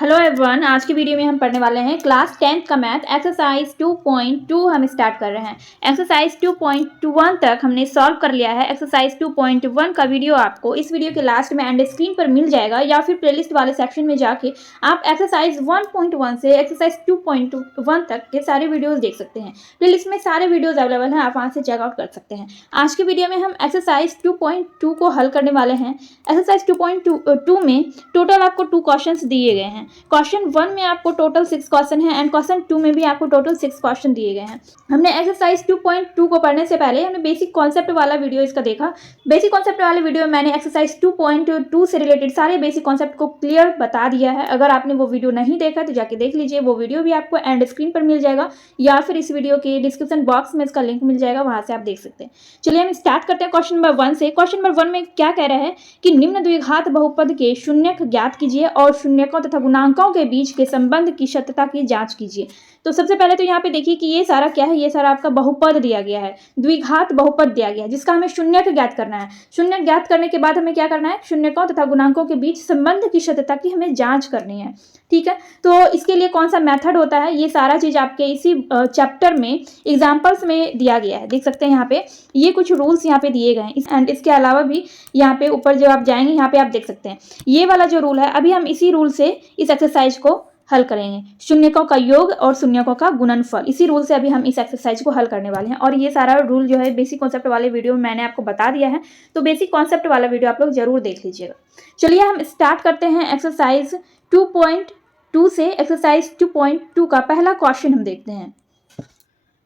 Hello everyone, आज की video में हम पढ़ने वाले हैं क्लास 10th का मैथ एक्सरसाइज 2.2 हम स्टार्ट कर रहे हैं। एक्सरसाइज 2.1 तक हमने सॉल्व कर लिया है। एक्सरसाइज 2.1 का वीडियो आपको इस वीडियो के लास्ट में एंड स्क्रीन पर मिल जाएगा या फिर प्लेलिस्ट वाले सेक्शन में जाके आप एक्सरसाइज 1.1 से एक्सरसाइज 2.1 तक के सारे वीडियोज देख सकते हैं। प्लेलिस्ट में सारे वीडियोज अवेलेबल हैं, आप वहाँ से चेकआउट कर सकते हैं। आज की वीडियो में हम एक्सरसाइज 2.2 को हल करने वाले हैं। एक्सरसाइज 2.2 में टोटल आपको 2 क्वेश्चंस दिए गए हैं। क्वेश्चन 1 में आपको टोटल 6 क्वेश्चन है एंड क्वेश्चन 2 में भी आपको टोटल 6 क्वेश्चन दिए गए हैं। हमने एक्सरसाइज 2.2 को पढ़ने से पहले हमने बेसिक कॉन्सेप्ट वाला वीडियो इसका देखा। बेसिक कॉन्सेप्ट वाले वीडियो में मैंने एक्सरसाइज 2.2 से रिलेटेड सारे बेसिक कॉन्सेप्ट को क्लियर बता दिया है। अगर आपने वो वीडियो नहीं देखा तो जाके देख लीजिए, वो वीडियो भी आपको एंड स्क्रीन पर मिल जाएगा या फिर इस वीडियो के डिस्क्रिप्शन बॉक्स में इसका लिंक मिल जाएगा, वहां से आप देख सकते हैं। चलिए हम स्टार्ट करते हैं क्वेश्चन नंबर 1 से। क्वेश्चन नंबर 1 में क्या कह रहे हैं कि निम्न द्विघात बहुपद के शून्यक ज्ञात कीजिए और शून्यकों तथा गुणांकों के बीच के संबंध की सत्यता की जांच कीजिए। तो सबसे पहले तो यहाँ पे देखिए कि ये सारा क्या है, ये सारा आपका बहुपद दिया गया है, द्विघात बहुपद दिया गया है जिसका हमें शून्यक ज्ञात करना है। शून्यक ज्ञात करने के बाद हमें क्या करना है, शून्यकों तथा गुणांकों के बीच संबंध की सत्यता की हमें जांच करनी है। ठीक है, तो इसके लिए कौन सा मेथड होता है, ये सारा चीज आपके इसी चैप्टर में एग्जाम्पल्स में दिया गया है। देख सकते हैं यहाँ पे ये कुछ रूल्स यहाँ पे दिए गए हैं एंड इसके अलावा भी यहाँ पे ऊपर जब आप जाएंगे यहाँ पे आप देख सकते हैं ये वाला जो रूल है। अभी हम इसी रूल से इस एक्सरसाइज को हल करेंगे, शून्यकों का योग और शून्यकों का गुणनफल। इसी रूल से अभी हम इस एक्सरसाइज को हल करने वाले हैं और ये सारा रूल जो है बेसिक कॉन्सेप्ट वाले वीडियो में मैंने आपको बता दिया है, तो बेसिक कॉन्सेप्ट वाला वीडियो आप लोग जरूर देख लीजिएगा। चलिए हम स्टार्ट करते हैं एक्सरसाइज 2.2 से। एक्सरसाइज 2.2 का पहला क्वेश्चन हम देखते हैं।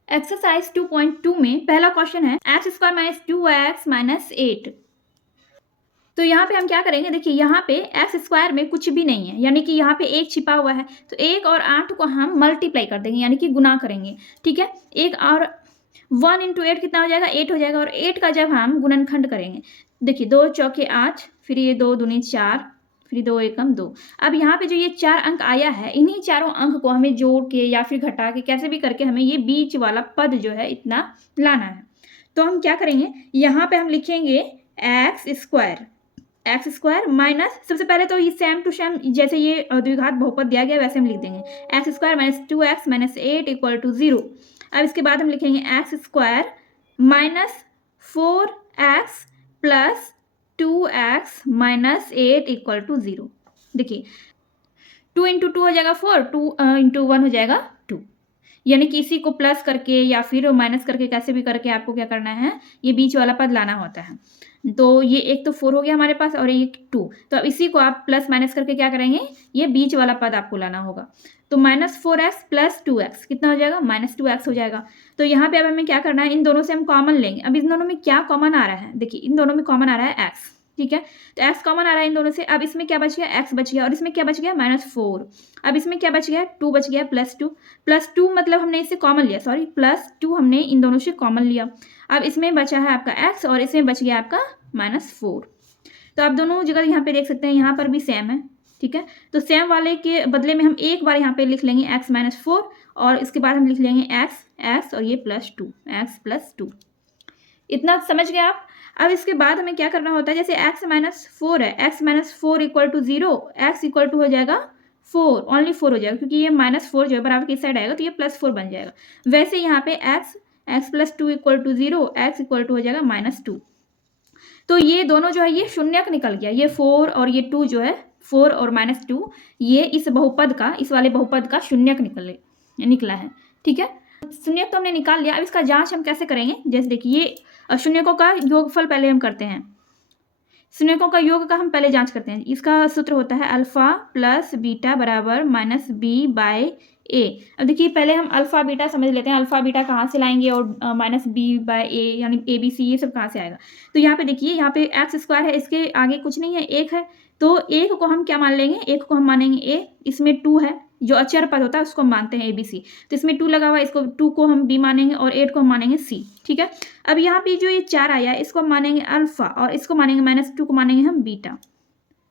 एक्सरसाइज 2.2 में पहला क्वेश्चन है x² - 2x - 8। तो यहाँ पे हम क्या करेंगे, देखिए यहाँ पे x² में कुछ भी नहीं है, यानी कि यहाँ पे 1 छिपा हुआ है, तो 1 और 8 को हम मल्टीप्लाई कर देंगे, यानी कि गुना करेंगे। ठीक है, 1 और 1 × 8 कितना हो जाएगा, 8 हो जाएगा। और 8 का जब हम गुणनखंड करेंगे, देखिए 2 चौके 8, फिर ये 2 दूनी 4, फिर 2 एकम 2। अब यहाँ पे जो ये 4 अंक आया है, इन्हीं चारों अंक को हमें जोड़ के या फिर घटा के कैसे भी करके हमें ये बीच वाला पद जो है इतना लाना है। तो हम क्या करेंगे, यहाँ पे हम लिखेंगे x² माइनस, सबसे पहले तो ये सेम टू सेम जैसे ये द्विघात बहुपद दिया गया वैसे हम लिख देंगे x² - 2x - 8 = 0। अब इसके बाद हम लिखेंगे x² - 4x + 2x - 8 = 0। देखिए 2 × 2 हो जाएगा 4, 2 × 1 हो जाएगा 2, यानी कि इसी को प्लस करके या फिर माइनस करके कैसे भी करके आपको क्या करना है, ये बीच वाला पद लाना होता है। तो ये एक तो 4 हो गया हमारे पास और एक 2, तो अब इसी को आप प्लस माइनस करके क्या करेंगे, ये बीच वाला पद आपको लाना होगा। तो -4x + 2x कितना हो जाएगा, -2x हो जाएगा। तो यहाँ पे अब हमें क्या करना है, इन दोनों से हम कॉमन लेंगे। अब इन दोनों में क्या कॉमन आ रहा है, देखिए इन दोनों में कॉमन आ रहा है x। ठीक है, तो x कॉमन आ रहा है इन दोनों से। अब इसमें क्या बच गया, x बच गया, और इसमें क्या बच गया, -4। अब इसमें क्या बच गया, 2 बच गया, +2 मतलब हमने इससे कॉमन लिया, सॉरी +2 हमने इन दोनों से कॉमन लिया। अब इसमें बचा है आपका x और इसमें बच गया आपका -4। तो आप दोनों जगह यहाँ पे देख सकते हैं, यहाँ पर भी सेम है। ठीक है, तो सेम वाले के बदले में हम एक बार यहाँ पे लिख लेंगे x - 4 और इसके बाद हम लिख लेंगे x और ये +2, x + 2। इतना समझ गए आप। अब इसके बाद हमें क्या करना होता है, जैसे x - 4 है, x - 4 = 0, x = हो जाएगा 4, ओनली 4 हो जाएगा, क्योंकि ये -4 जो है बराबर की साइड आएगा तो ये +4 बन जाएगा। वैसे यहाँ पे x + 2 = 0, x = हो जाएगा -2। तो ये दोनों जो है ये शून्यक निकल गया, ये 4 और ये 2 जो है, 4 और -2, ये इस बहुपद का, इस वाले बहुपद का शून्यक निकला है। ठीक है, शून्यक तो हमने निकाल लिया। अब इसका जांच हम कैसे करेंगे, जैसे देखिए ये शून्यकों का योगफल पहले हम करते हैं। शून्यकों का योग का हम पहले जांच करते हैं। इसका सूत्र होता है अल्फा + बीटा बराबर -b/a। अब देखिए पहले हम अल्फा बीटा समझ लेते हैं, अल्फा बीटा कहाँ से लाएंगे और -b/a यानी ABC ये सब कहाँ से आएगा। तो यहाँ पे देखिए, यहाँ पे x² है, इसके आगे कुछ नहीं है, 1 है, तो 1 को हम क्या मान लेंगे, 1 को हम मानेंगे a, इसमें 2 है, जो अचर पद होता है उसको हम मानते हैं ABC, तो इसमें 2 लगा हुआ है, इसको 2 को हम b मानेंगे और 8 को हम मानेंगे c। ठीक है, अब यहाँ पे जो ये 4 आया है इसको हम मानेंगे अल्फा और इसको मानेंगे -2 को मानेंगे हम बीटा।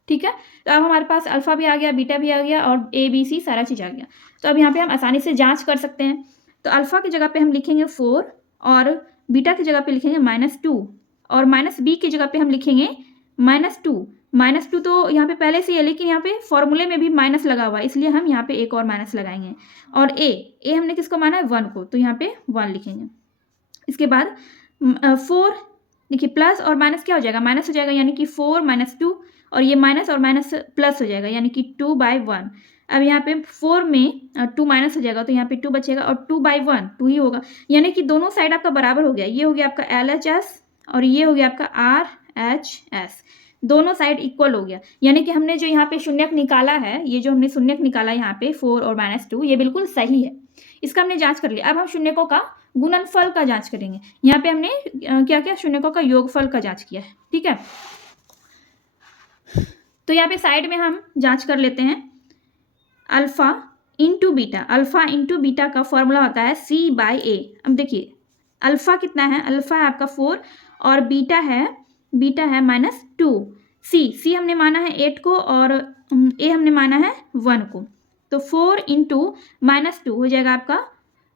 ठीक है, तो अब हमारे पास अल्फा भी आ गया, बीटा भी आ गया और ABC सारा चीज़ आ गया। तो अब यहाँ पे हम आसानी से जांच कर सकते हैं। तो अल्फा की जगह पे हम लिखेंगे 4 और बीटा की जगह पे लिखेंगे -2 और -b की जगह पे हम लिखेंगे -2। -2 तो यहाँ पे पहले से ही है, लेकिन यहाँ पे फॉर्मूले में भी माइनस लगा हुआ है, इसलिए हम यहाँ पे एक और माइनस लगाएंगे। और ए हमने किसको माना है 1 को, तो यहाँ पे 1 लिखेंगे। इसके बाद 4 देखिए प्लस और माइनस क्या हो जाएगा, माइनस हो जाएगा, यानी कि 4 - 2 और ये माइनस और माइनस प्लस हो जाएगा, यानी कि 2/1। अब यहाँ पे 4 में 2 माइनस हो जाएगा, तो यहाँ पे 2 बचेगा और 2/1 2 ही होगा, यानी कि दोनों साइड आपका बराबर हो गया। ये हो गया आपका LHS और ये हो गया आपका RHS, दोनों साइड इक्वल हो गया। यानी कि हमने जो यहाँ पे शून्यक निकाला है, ये जो हमने शून्यक निकाला यहाँ पे 4 और -2, ये बिल्कुल सही है। इसका हमने जांच कर लिया। अब हम शून्यकों का गुणनफल का जांच करेंगे। यहाँ पे हमने क्या किया, शून्यकों का योगफल का जांच किया है, ठीक है। तो यहाँ पे साइड में हम जांच कर लेते हैं। अल्फा इंटू बीटा का फॉर्मूला होता है C/A। अब देखिए अल्फा कितना है, अल्फा है आपका 4 और बीटा है -2। सी हमने माना है 8 को और ए हमने माना है 1 को, तो 4 × -2 हो जाएगा आपका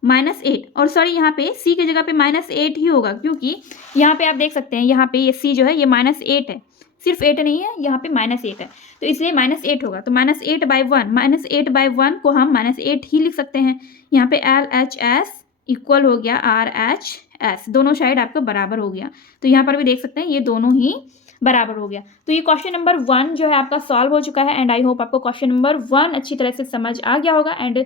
-8। और सॉरी यहाँ पे सी की जगह पे -8 ही होगा, क्योंकि यहाँ पे आप देख सकते हैं, यहाँ पे ये सी जो है ये -8 है, सिर्फ 8 नहीं है, यहाँ पे -8 है, तो इसलिए -8 होगा। तो -8/1 को हम -8 ही लिख सकते हैं। यहाँ पे LHS इक्वल हो गया RHS, दोनों साइड आपका बराबर हो गया। तो यहाँ पर भी देख सकते हैं ये दोनों ही बराबर हो गया। तो ये क्वेश्चन नंबर 1 जो है आपका सॉल्व हो चुका है, एंड आई होप आपको क्वेश्चन नंबर 1 अच्छी तरह से समझ आ गया होगा। एंड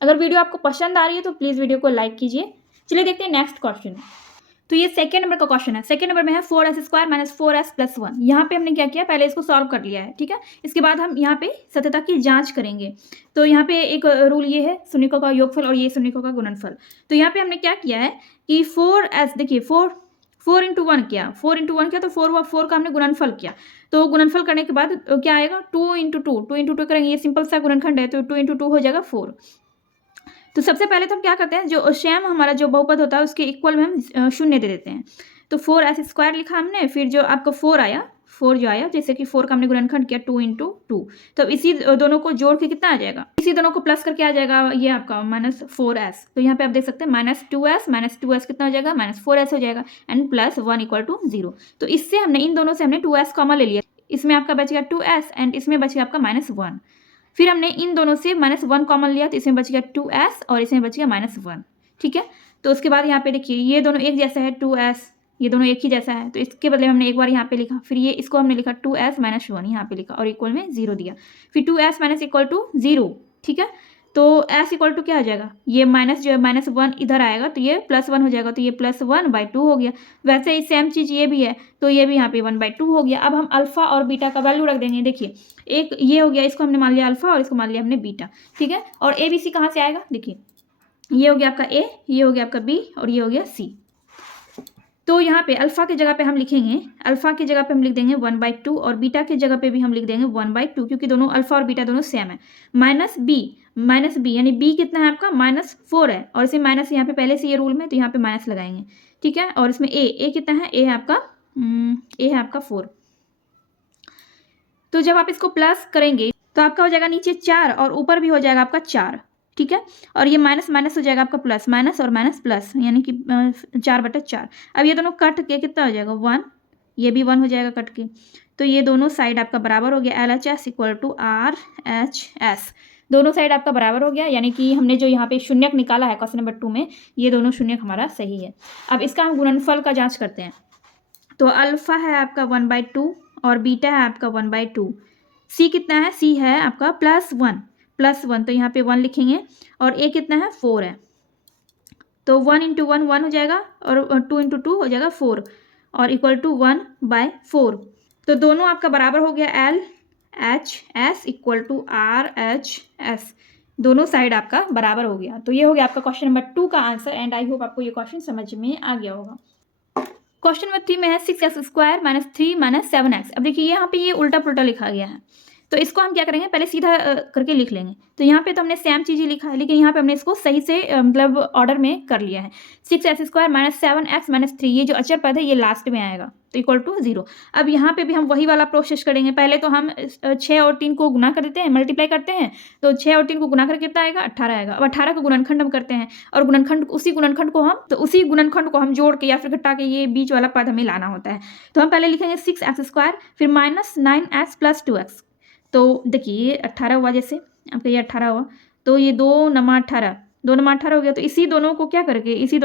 अगर वीडियो आपको पसंद आ रही है तो प्लीज़ वीडियो को लाइक कीजिए। चलिए देखते हैं नेक्स्ट क्वेश्चन। तो ये सेकंड नंबर का क्वेश्चन है। सेकंड नंबर में है 4s² - 4s + 1। यहाँ पे हमने क्या किया, पहले इसको सॉल्व कर लिया है, ठीक है। इसके बाद हम यहाँ पे सत्यता की जांच करेंगे। तो यहाँ पे एक रूल ये है, शून्यकों का योगफल और ये शून्यकों का गुणनफल। तो यहाँ पे हमने क्या किया है कि 4s देखिए 4 × 1 किया, 4 × 1 किया, तो 4 का हमने गुणनफल किया। तो गुणनफल करने के बाद क्या आएगा, 2 × 2 करेंगे, ये सिंपल सा गुणनखंड है, तो 2 × 2 हो जाएगा 4। तो सबसे पहले तो हम क्या करते हैं, जो स्वयं हमारा जो बहुपद होता है उसके इक्वल में हम शून्य दे देते हैं। तो 4s² लिखा हमने, फिर जो आपका 4 जो आया, जैसे कि 4 का हमने गुणनखंड किया 2 × 2, तो इसी दोनों को जोड़ के कितना आ जाएगा, इसी दोनों को प्लस करके आ जाएगा ये आपका -4s। तो यहाँ पे आप देख सकते हैं -2s कितना हो जाएगा, -4s हो जाएगा, एंड +1 = 0। तो इससे हमने इन दोनों से हमने 2s कॉमन ले लिया, इसमें आपका बच गया 2s एंड इसमें बच गया आपका -1। फिर हमने इन दोनों से -1 कॉमन लिया, तो इसमें बच गया 2s और इसमें बच गया -1, ठीक है। तो उसके बाद यहाँ पे देखिए ये दोनों एक जैसा है, 2s ये दोनों एक ही जैसा है, तो इसके बदले हमने एक बार यहाँ पे लिखा, फिर ये इसको हमने लिखा 2s - 1 यहाँ पे लिखा और इक्वल में 0 दिया, फिर 2s - 0, ठीक है। तो s = क्या हो जाएगा, ये माइनस जो है -1 इधर आएगा, तो ये +1 हो जाएगा, तो ये +1/2 हो गया। वैसे ही सेम चीज़ ये भी है, तो ये भी यहाँ पे 1/2 हो गया। अब हम अल्फा और बीटा का वैल्यू रख देंगे। देखिए एक ये हो गया, इसको हमने मान लिया अल्फा और इसको मान लिया हमने बीटा, ठीक है। और ABC कहाँ से आएगा, देखिए ये हो गया आपका A, ये हो गया आपका B और ये हो गया C। तो यहाँ पे अल्फा की जगह पे हम लिखेंगे, अल्फा की जगह पे हम लिख देंगे 1/2 और बीटा की जगह पे भी हम लिख देंगे 1/2, क्योंकि दोनों अल्फा और बीटा दोनों सेम है। -b यानी b कितना है आपका -4 है, और इसे माइनस यहाँ पे पहले से ये रूल में, तो यहाँ पे माइनस लगाएंगे, ठीक है। और इसमें a कितना है, a है आपका 4। तो जब आप इसको प्लस करेंगे तो आपका हो जाएगा नीचे 4 और ऊपर भी हो जाएगा आपका 4, ठीक है। और ये माइनस हो जाएगा आपका प्लस, माइनस और माइनस प्लस, यानी कि 4/4। अब ये दोनों कट के कितना हो जाएगा 1, ये भी 1 हो जाएगा कट के। तो ये दोनों साइड आपका बराबर हो गया, LHS = RHS, दोनों साइड आपका बराबर हो गया। यानी कि हमने जो यहाँ पे शून्यक निकाला है क्वेश्चन नंबर 2 में, ये दोनों शून्यक हमारा सही है। अब इसका हम गुणनफल का जाँच करते हैं। तो अल्फा है आपका 1/2 और बीटा है आपका 1/2। C कितना है, C है आपका +1, तो यहाँ पे 1 लिखेंगे, और A कितना है 4 है, तो 1 × 1 हो जाएगा और 2 × 2 हो जाएगा 4 और इक्वल टू 1/4। तो दोनों आपका बराबर हो गया, LHS = RHS, दोनों साइड आपका बराबर हो गया। तो ये हो गया आपका क्वेश्चन नंबर 2 का आंसर, एंड आई होप आपको ये क्वेश्चन समझ में आ गया होगा। क्वेश्चन नंबर 3 में है 6x² - 3 - 7x। अब देखिए यहाँ पे ये उल्टा पुल्टा लिखा गया है। तो इसको हम क्या करेंगे, पहले सीधा करके लिख लेंगे। तो यहाँ पे तो हमने सेम चीज़ ही लिखा है, लेकिन यहाँ पे हमने इसको सही से मतलब ऑर्डर में कर लिया है। 6x² - 7x - 3, ये जो अचर पद है ये लास्ट में आएगा, तो इक्वल टू 0। अब यहाँ पे भी हम वही वाला प्रोसेस करेंगे। पहले तो हम 6 और 3 को गुना कर देते हैं, मल्टीप्लाई करते हैं, तो 6 और 3 को गुना करके कितना आएगा, 18 आएगा। अब 18 का गुणनखंड हम करते हैं, और उसी गुणनखंड को हम जोड़ के या फिर घटा के ये बीच वाला पद हमें लाना होता है। तो हम पहले लिखेंगे 6x², फिर -9x + 2x। तो देखिए 18 हुआ, जैसे आपका ये 18 हुआ, तो ये 2 नमा 18 हो गया। तो इसी दोनों को क्या करके, इसी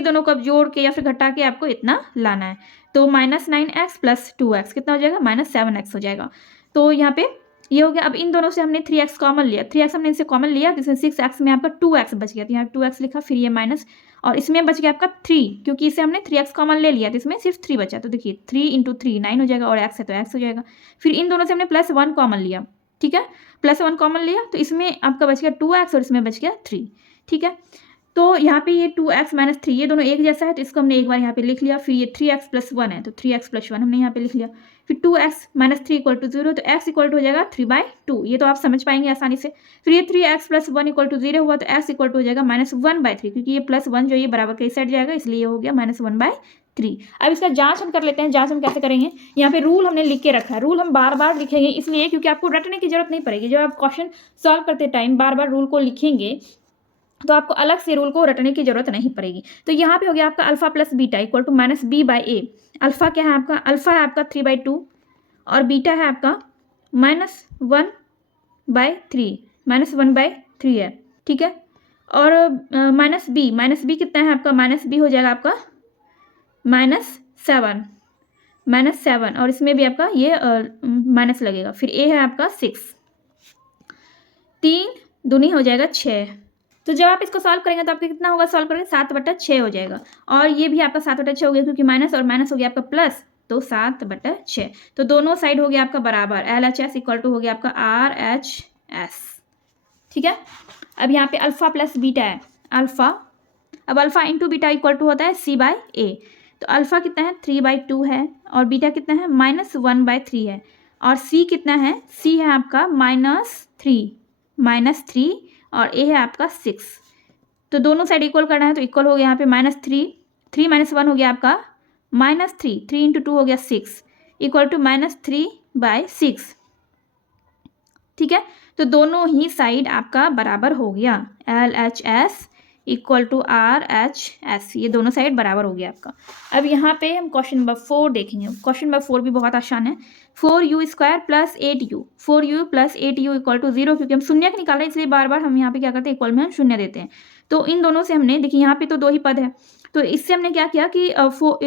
दोनों को अब जोड़ के या फिर घटा के आपको इतना लाना है। तो -9x + 2x कितना हो जाएगा, -7x हो जाएगा। तो यहाँ पे ये हो गया। अब इन दोनों से हमने 3x कॉमन लिया, 3x हमने इनसे कॉमन लिया, जिसमें 6x में आपका 2x बच गया, तो यहाँ 2x लिखा, फिर ये माइनस, और इसमें बच गया आपका 3, क्योंकि इसे हमने 3x कॉमन ले लिया, तो इसमें सिर्फ 3 बचा। तो देखिए 3 × 3 9 हो जाएगा, और x है तो x हो जाएगा। फिर इन दोनों से हमने +1 कॉमन लिया, ठीक है, +1 कॉमन लिया, तो इसमें आपका बच गया 2x और इसमें बच गया 3, ठीक है। तो यहाँ पे ये 2x - 3 ये दोनों एक जैसा है, तो इसको हमने एक बार यहाँ पे लिख लिया। फिर ये 3x + 1 है, तो 3x + 1 हमने यहाँ पे लिख लिया। फिर 2x - 3 = 0, तो x इक्वल टू हो जाएगा 3/2, ये तो आप समझ पाएंगे आसानी से। फिर ये 3x + 1 = 0 हुआ, तो x इक्वल टू हो जाएगा -1/3, क्योंकि ये +1 जो ये बराबर के इस साइड जाएगा, इसलिए ये हो गया -1/3। अब इसका जांच हम कर लेते हैं। जांच हम कैसे करेंगे, यहाँ पे रूल हमने लिख के रखा है। रूल हम बार बार लिखेंगे इसलिए क्योंकि आपको रटने की जरूरत नहीं पड़ेगी। जब आप क्वेश्चन सॉल्व करते टाइम बार बार रूल को लिखेंगे तो आपको अलग से रूल को रटने की जरूरत नहीं पड़ेगी। तो यहाँ पे हो गया आपका अल्फा + बीटा = -b/a। अल्फा क्या है आपका, अल्फा है आपका 3/2 और बीटा है आपका -1/3 है, ठीक है। और -b कितना है आपका, -b हो जाएगा आपका -7 और इसमें भी आपका ये माइनस लगेगा। फिर a है आपका 6, 3 दूनी हो जाएगा 6। तो जब आप इसको सॉल्व करेंगे तो आपका कितना होगा, सॉल्व करेंगे 7/6 हो जाएगा। और ये भी आपका 7/6 हो गया, क्योंकि माइनस और माइनस हो गया आपका प्लस, तो 7/6। तो दोनों साइड हो गया आपका बराबर। LHS इक्वल टू हो गया आपका RHS, ठीक है। अब यहाँ पे अल्फा + बीटा है, अल्फा, अब अल्फा × बीटा इक्वल टू होता है C/A। तो अल्फा कितना है 3/2 है, और बीटा कितना है -1/3 है, और C कितना है, C है आपका -3 और a है आपका 6। तो दोनों साइड इक्वल करना है, तो इक्वल हो गया यहाँ पे -3 - 1 हो गया आपका -3 3 × 2 हो गया 6 इक्वल टू -3/6, ठीक है। तो दोनों ही साइड आपका बराबर हो गया। LHS इक्वल टू RHS, ये दोनों साइड बराबर हो गया आपका। अब यहाँ पे हम क्वेश्चन नंबर 4 देखेंगे। क्वेश्चन नंबर 4 भी बहुत आसान है। 4u² + 8u, 4u + 8u equal to 0, क्योंकि हम शून्य का निकाल रहे हैं इसलिए बार बार हम यहाँ पे क्या करते हैं, इक्वल में हम शून्य देते हैं। तो इन दोनों से हमने, देखिए यहाँ पे तो 2 ही पद है, तो इससे हमने क्या किया कि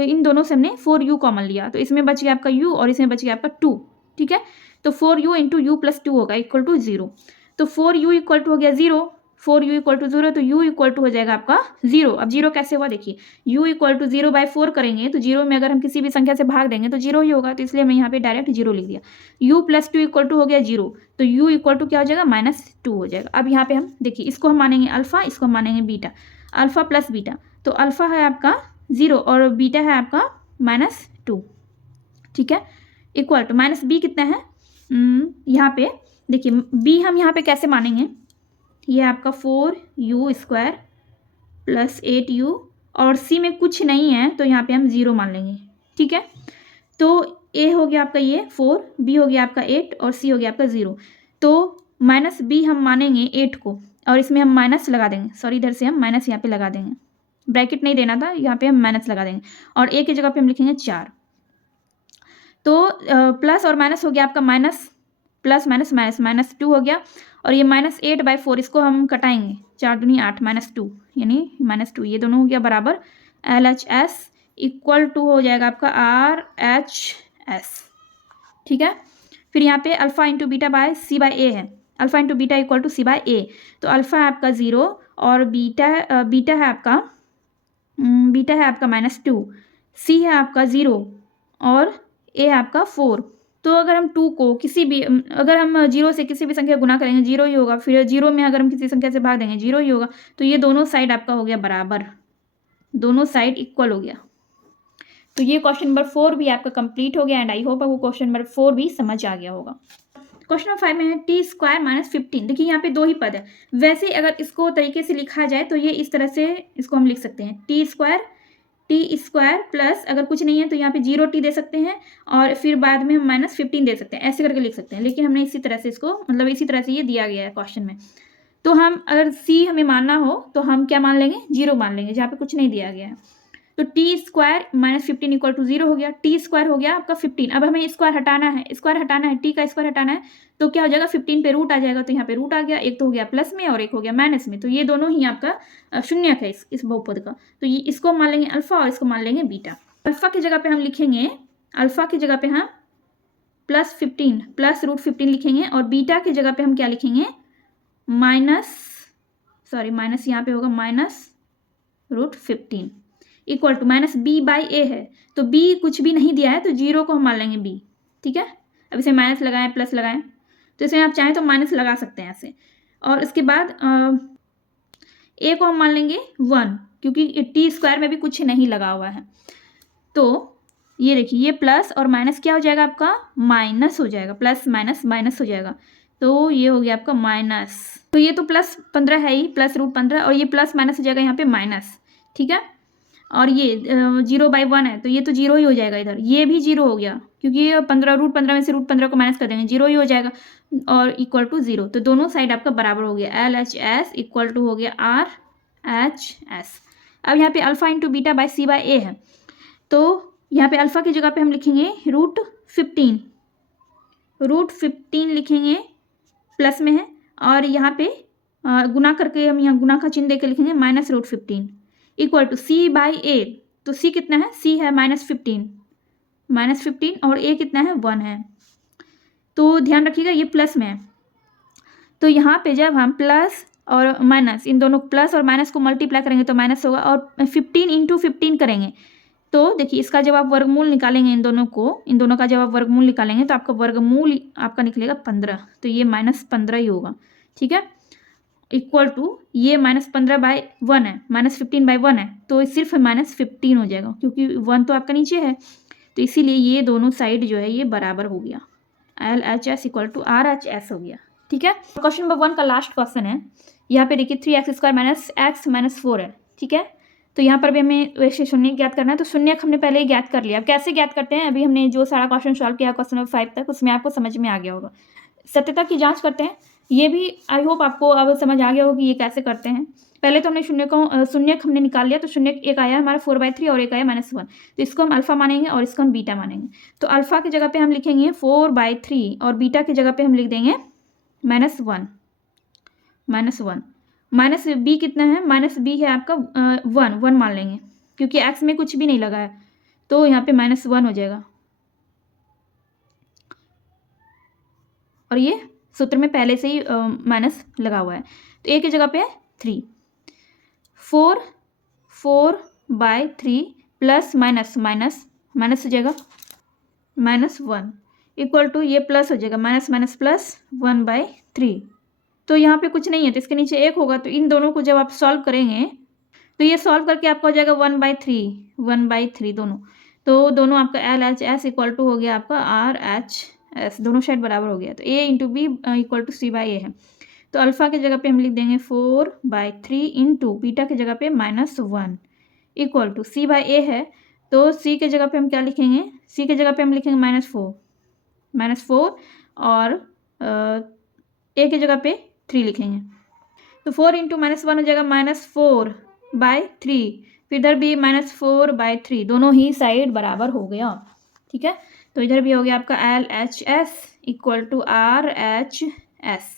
इन दोनों से हमने 4u कॉमन लिया, तो इसमें बच गया आपका u और इसमें बच गया आपका 2, ठीक है। तो 4u × u + 2 होगा इक्वल टू 0। तो 4u इक्वल टू हो गया 0, 4u इक्वल टू 0, तो u इक्वल टू हो जाएगा आपका 0। अब 0 कैसे हुआ, देखिए u इक्वल टू 0/4 करेंगे, तो 0 में अगर हम किसी भी संख्या से भाग देंगे तो 0 ही होगा, तो इसलिए मैं यहाँ पे डायरेक्ट 0 लिख दिया। u + 2 इक्वल टू हो गया 0, तो u इक्वल टू क्या हो जाएगा, -2 हो जाएगा। अब यहाँ पे हम देखिए, इसको हम मानेंगे अल्फा, इसको हम मानेंगे बीटा। अल्फा + बीटा, तो अल्फा है आपका 0 और बीटा है आपका -2, ठीक है, इक्वल टू -b कितना है, यहाँ पे देखिए b हम यहाँ पे कैसे मानेंगे, ये आपका 4u² + 8u और c में कुछ नहीं है, तो यहाँ पे हम 0 मान लेंगे, ठीक है। तो a हो गया आपका ये 4, b हो गया आपका 8 और c हो गया आपका 0। तो -b हम मानेंगे 8 को, और इसमें हम माइनस लगा देंगे, सॉरी इधर से हम माइनस यहाँ पे लगा देंगे, ब्रैकेट नहीं देना था, यहाँ पे हम माइनस लगा देंगे, और a की जगह पे हम लिखेंगे 4। तो प्लस और माइनस हो गया आपका प्लस माइनस -2 हो गया, और ये -8/4 इसको हम कटाएंगे, 4 दूनी 8 -2 यानी -2, ये दोनों हो गया बराबर। LHS इक्वल टू हो जाएगा आपका RHS, ठीक है। फिर यहाँ पे अल्फा × बीटा C/A है, alpha × beta equal to C/A। तो अल्फा है आपका 0 और बीटा है आपका -2, C है आपका 0 और A है आपका 4। तो अगर हम 2 को अगर हम 0 से किसी भी संख्या गुना करेंगे 0 ही होगा, फिर 0 में अगर हम किसी संख्या से भाग देंगे 0 ही होगा, तो ये दोनों साइड आपका हो गया बराबर, दोनों साइड इक्वल हो गया। तो ये क्वेश्चन नंबर 4 भी आपका कंप्लीट हो गया एंड आई होप आपको क्वेश्चन नंबर 4 भी समझ आ गया होगा। क्वेश्चन नंबर 5 में है टी स्क्वायर माइनस 15। देखिए यहाँ पे 2 ही पद है, वैसे अगर इसको तरीके से लिखा जाए तो ये इस तरह से इसको हम लिख सकते हैं, टी स्क्वायर प्लस अगर कुछ नहीं है तो यहाँ पे 0t दे सकते हैं और फिर बाद में हम माइनस 15 दे सकते हैं, ऐसे करके लिख सकते हैं। लेकिन हमने इसी तरह से इसको मतलब इसी तरह से ये दिया गया है क्वेश्चन में, तो हम अगर c हमें मानना हो तो हम क्या मान लेंगे, 0 मान लेंगे जहाँ पे कुछ नहीं दिया गया है। तो t square minus 15 equal to 0 हो गया, टी स्क्वायर हो गया आपका 15। अब हमें स्क्वायर हटाना है, टी का स्क्वायर हटाना है, तो क्या हो जाएगा 15 पे रूट आ जाएगा, तो यहाँ पे रूट आ गया, एक तो हो गया प्लस में और एक हो गया माइनस में, तो ये दोनों ही आपका शून्यक है इस बहुपद का। तो ये इसको मान लेंगे अल्फा और इसको मान लेंगे बीटा। अल्फा की जगह पे हम लिखेंगे, अल्फा की जगह पे हम प्लस रूट 15 लिखेंगे और बीटा की जगह पे हम क्या लिखेंगे, माइनस यहाँ पे होगा minus root 15 equal to minus B by A है, तो बी कुछ भी नहीं दिया है तो 0 को हम मान लेंगे बी। ठीक है, अब इसे माइनस लगाएं प्लस लगाएं, तो इसे आप चाहें तो माइनस लगा सकते हैं ऐसे। और उसके बाद ए को हम मान लेंगे 1, क्योंकि टी स्क्वायर में भी कुछ नहीं लगा हुआ है। तो ये देखिए ये प्लस और माइनस क्या हो जाएगा आपका, माइनस हो जाएगा, प्लस माइनस हो जाएगा, तो ये हो गया आपका माइनस। तो ये तो प्लस 15 है ही, प्लस रूट 15, और ये प्लस माइनस हो जाएगा यहाँ पे माइनस। ठीक है, और ये 0/1 है तो ये तो 0 ही हो जाएगा, इधर ये भी 0 हो गया क्योंकि ये 15 रूट 15 में से रूट 15 को माइनस कर देंगे, 0 ही हो जाएगा, और इक्वल टू 0। तो दोनों साइड आपका बराबर हो गया, LHS इक्वल टू हो गया RHS। अब यहाँ पे alpha into beta by C by A है, तो यहाँ पे अल्फा की जगह पे हम लिखेंगे रूट 15 लिखेंगे, प्लस में है, और यहाँ पे गुना करके हम यहाँ गुना का चिन्ह देकर लिखेंगे minus root 15 equal to C by A। तो C कितना है, C है माइनस 15 और A कितना है 1 है। तो ध्यान रखिएगा ये प्लस में है, तो यहाँ पे जब हम प्लस और माइनस इन दोनों प्लस और माइनस को मल्टीप्लाई करेंगे तो माइनस होगा, और 15 इंटू 15 करेंगे तो देखिए इसका जब आप वर्गमूल निकालेंगे, इन दोनों का जब आप वर्गमूल निकालेंगे तो आपका वर्गमूल आपका निकलेगा 15, तो ये माइनस 15 ही होगा। ठीक है, इक्वल टू ये माइनस 15/1 है, माइनस 15/1 है, तो सिर्फ माइनस 15 हो जाएगा क्योंकि 1 तो आपका नीचे है, तो इसीलिए ये दोनों साइड जो है ये बराबर हो गया, LHS इक्वल टू RHS हो गया। ठीक है, क्वेश्चन नंबर 1 का लास्ट क्वेश्चन है। यहाँ पे देखिए 3x² माइनस x माइनस 4 है। ठीक है, तो यहाँ पर भी हमें वैसे शून्य ज्ञात करना है, तो शून्यक हमने पहले ही ज्ञात कर लिया। अब कैसे ज्ञात करते हैं, अभी हमने जो सारा क्वेश्चन सॉल्व किया क्वेश्चन नंबर 5 तक, उसमें आपको समझ में आ गया होगा। सत्यता की जांच करते हैं, ये भी आई होप आपको अब समझ आ गया होगा कि ये कैसे करते हैं। पहले तो हमने शून्यक हमने निकाल लिया, तो शून्यक एक आया हमारा 4/3 और एक आया -1, तो इसको हम अल्फा मानेंगे और इसको हम बीटा मानेंगे। तो अल्फा की जगह पे हम लिखेंगे 4/3 और बीटा की जगह पे हम लिख देंगे -1 माइनस बी कितना है, माइनस बी है आपका 1 मान लेंगे क्योंकि एक्स में कुछ भी नहीं लगा है, तो यहाँ पे -1 हो जाएगा, और ये सूत्र में पहले से ही माइनस लगा हुआ है, तो ए की जगह पे 3, 4/3 प्लस माइनस हो जाएगा -1 इक्वल टू ये प्लस हो जाएगा माइनस प्लस 1/3। तो यहाँ पे कुछ नहीं है तो इसके नीचे 1 होगा, तो इन दोनों को जब आप सॉल्व करेंगे तो ये सॉल्व करके आपका हो जाएगा 1/3 दोनों, तो दोनों आपका LHS इक्वल टू हो गया आपका RHS, दोनों साइड बराबर हो गया, तो A into b equal to C by A है। तो अल्फा की जगह पे हम लिख देंगे 4/3 इंटू बीटा की जगह पे -1 equal to C by A है, तो C की जगह पे हम क्या लिखेंगे, C की जगह पे हम लिखेंगे -4 और A की जगह पे 3 लिखेंगे, तो 4 इंटू -1 हो जाएगा -4/3, फिर इधर भी -4/3, दोनों ही साइड बराबर हो गया। ठीक है, तो इधर भी हो गया आपका LHS इक्वल टू RHS।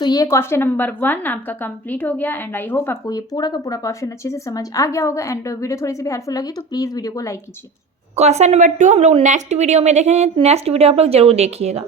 तो ये क्वेश्चन नंबर 1 आपका कंप्लीट हो गया एंड आई होप आपको ये पूरा का पूरा क्वेश्चन अच्छे से समझ आ गया होगा, एंड वीडियो थोड़ी सी भी हेल्पफुल लगी तो प्लीज़ वीडियो को लाइक कीजिए। क्वेश्चन नंबर 2 हम लोग नेक्स्ट वीडियो में देखेंगे, नेक्स्ट वीडियो आप लोग जरूर देखिएगा।